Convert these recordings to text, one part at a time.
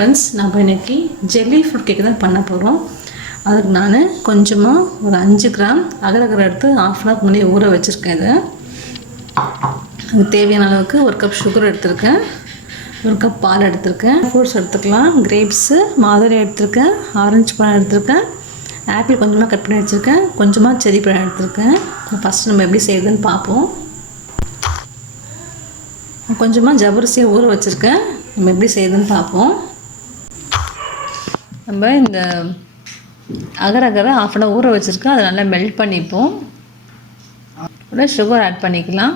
Friends, நம்ம இன்றைக்கி jelly fruit கேக்கு தான் பண்ண போகிறோம். அதுக்கு நான் கொஞ்சமாக ஒரு 5 கிராம் அகரகரை எடுத்து ஆஃப் அன் ஹவர் முன்னாடி ஊற வச்சுருக்கேன். இதை அதுக்கு தேவையான அளவுக்கு 1 கப் சுகர் எடுத்திருக்கேன், 1 கப் பால் எடுத்திருக்கேன். ஃப்ரூட்ஸ் எடுத்துக்கலாம். கிரேப்ஸு, மாதுளை எடுத்திருக்கேன், ஆரஞ்சு பழம் எடுத்திருக்கேன், ஆப்பிள் கொஞ்சமாக கட் பண்ணி வச்சுருக்கேன், கொஞ்சமாக செரி பழம் எடுத்திருக்கேன். ஃபஸ்ட்டு நம்ம எப்படி செய்யுதுன்னு பார்ப்போம். கொஞ்சமாக ஜவ்வரிசியை ஊற வச்சுருக்கேன். நம்ம எப்படி செய்யுதுன்னு பார்ப்போம். நம்ம இந்த அகரகரை ஆஃப் அன் ஹவர் ஊற வச்சுருக்கேன். அதை நல்லா மெல்ட் பண்ணிப்போம். கூட சுகர் ஆட் பண்ணிக்கலாம்.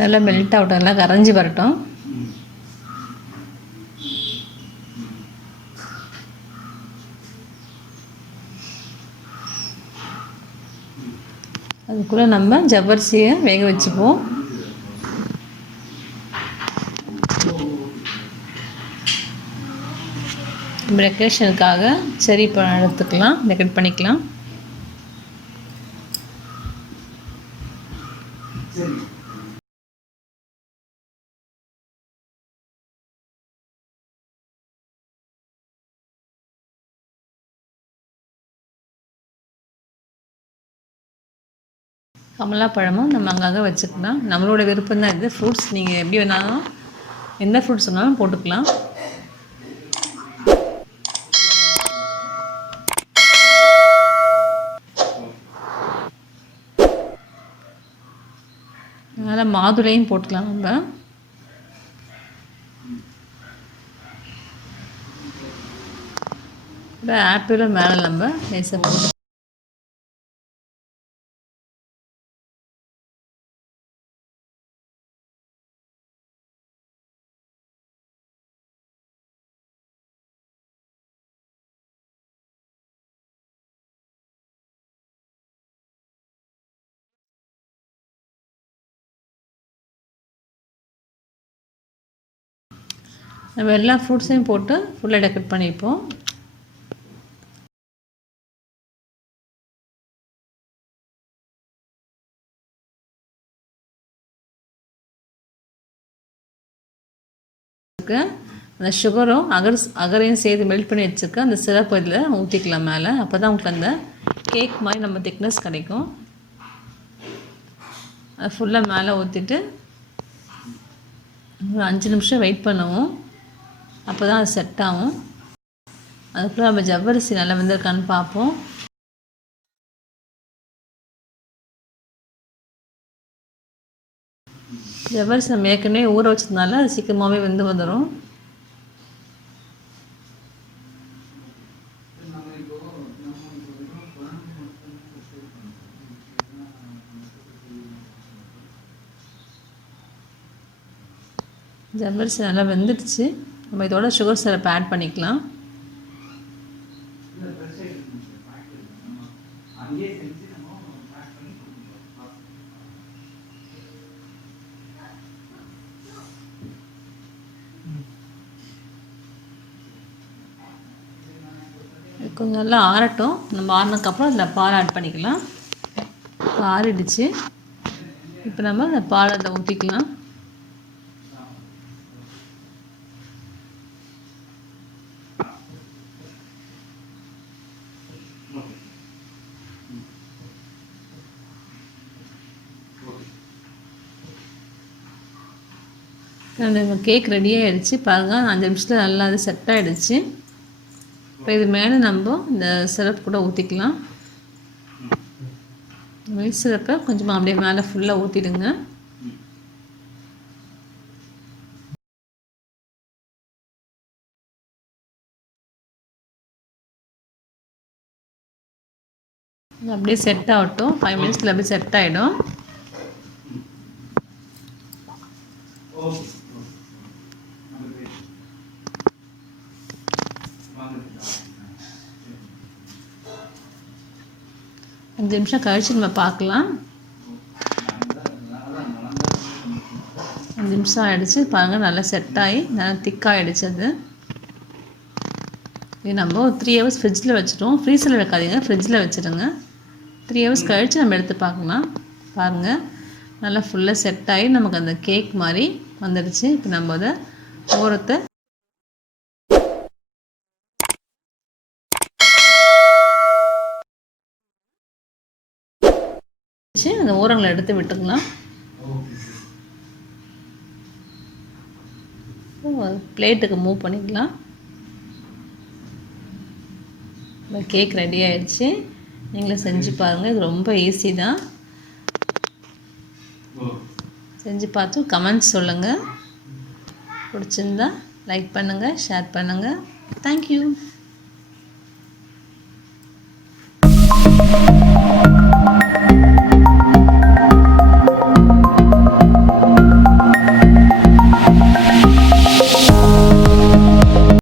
நல்லா மெல்ட் ஆகட்டும், நல்லா கரைஞ்சி வரட்டும். அதுக்குள்ளே நம்ம ஜவ்வரிசியை வேக வச்சுப்போம். டெக்கரேஷனுக்காக செரி பழம் எடுத்துக்கலாம், டெக்கரேட் பண்ணிக்கலாம். கமலா பழமும் நம்ம அங்கங்கே வச்சுக்கலாம். நம்மளோட விருப்பம் தான் இது. ஃப்ரூட்ஸ் நீங்கள் எப்படி வேணாலும், எந்த ஃப்ரூட்ஸ் வேணாலும் போட்டுக்கலாம். அதனால் மாதுளையும் போட்டுக்கலாம். நம்ம ஆப்பிளும் மேலே நம்ம லேசாக போட்டு நம்ம எல்லா ஃப்ரூட்ஸையும் போட்டு ஃபுல்லாக டெக்கரேட் பண்ணிப்போம். அந்த சுகரும் அகரையும் சேர்த்து மெல்ட் பண்ணி வச்சுருக்க அந்த சிரப் இதில் ஊற்றிக்கலாம் மேலே. அப்போ தான் உங்களுக்கு அந்த கேக் மாதிரி நம்ம திக்னஸ் கிடைக்கும். அதை ஃபுல்லாக மேலே ஊற்றிட்டு ஒரு 5 நிமிஷம் வெயிட் பண்ணுவோம். அப்போ தான் அது செட் ஆகும். அதுக்குள்ளே நம்ம ஜவ்வரிசி நல்லா வெந்திருக்கான்னு பார்ப்போம். ஜவ்வரிசி நம்ம ஏற்கனவே ஊற வச்சதுனால அது சீக்கிரமாகவே வெந்து வந்துடும். ஜவ்வரிசி நல்லா வெந்துடுச்சு. நம்ம இதோட சுகர் சிரப் ஆட் பண்ணிக்கலாம். கொஞ்சம் நல்லா ஆறட்டும். நம்ம ஆறினதுக்கப்புறம் அதில் பால் ஆட் பண்ணிக்கலாம். ஆறிடுச்சு. இப்போ நம்ம அந்த பால் அதில் ஊற்றிக்கலாம். அந்த கேக் ரெடி ஆகிடுச்சு பாருங்கள். 5 நிமிஷத்தில் நல்லா அது செட் ஆகிடுச்சு. இப்போ இது மேலே நம்ம இந்த சிரப் கூட ஊற்றிக்கலாம். மில்க் சிரப்பை கொஞ்சமாக அப்படியே மேலே ஃபுல்லாக ஊற்றிடுங்க. அப்படியே செட் ஆகட்டும். 5 மினிட்ஸில் அப்படியே செட் ஆகிடும். அஞ்சு நிமிஷம் கழிச்சு நம்ம பார்க்கலாம். 5 நிமிஷம் ஆகிடுச்சு பாருங்கள். நல்லா செட் ஆகி நல்லா திக்காகிடுச்சு. அது இது நம்ம 3 ஹவர்ஸ் ஃப்ரிட்ஜில் வச்சுட்டோம். ஃப்ரீசரில் வைக்காதீங்க, ஃப்ரிட்ஜில் வச்சுடுங்க. 3 ஹவர்ஸ் கழித்து நம்ம எடுத்து பார்க்கலாம். பாருங்கள், நல்லா ஃபுல்லாக செட் ஆகி நமக்கு அந்த கேக் மாதிரி வந்துடுச்சு. இப்போ நம்ம அதை ஓரத்தை அந்த ஓரங்களை எடுத்து விட்டுக்கலாம். பிளேட்டுக்கு மூவ் பண்ணிக்கலாம். கேக் ரெடி ஆயிடுச்சு. நீங்களும் செஞ்சு பாருங்கள். இது ரொம்ப ஈஸி தான். செஞ்சு பார்த்து கமெண்ட்ஸ் சொல்லுங்கள். பிடிச்சிருந்தா லைக் பண்ணுங்கள், ஷேர் பண்ணுங்கள். தேங்க்யூ.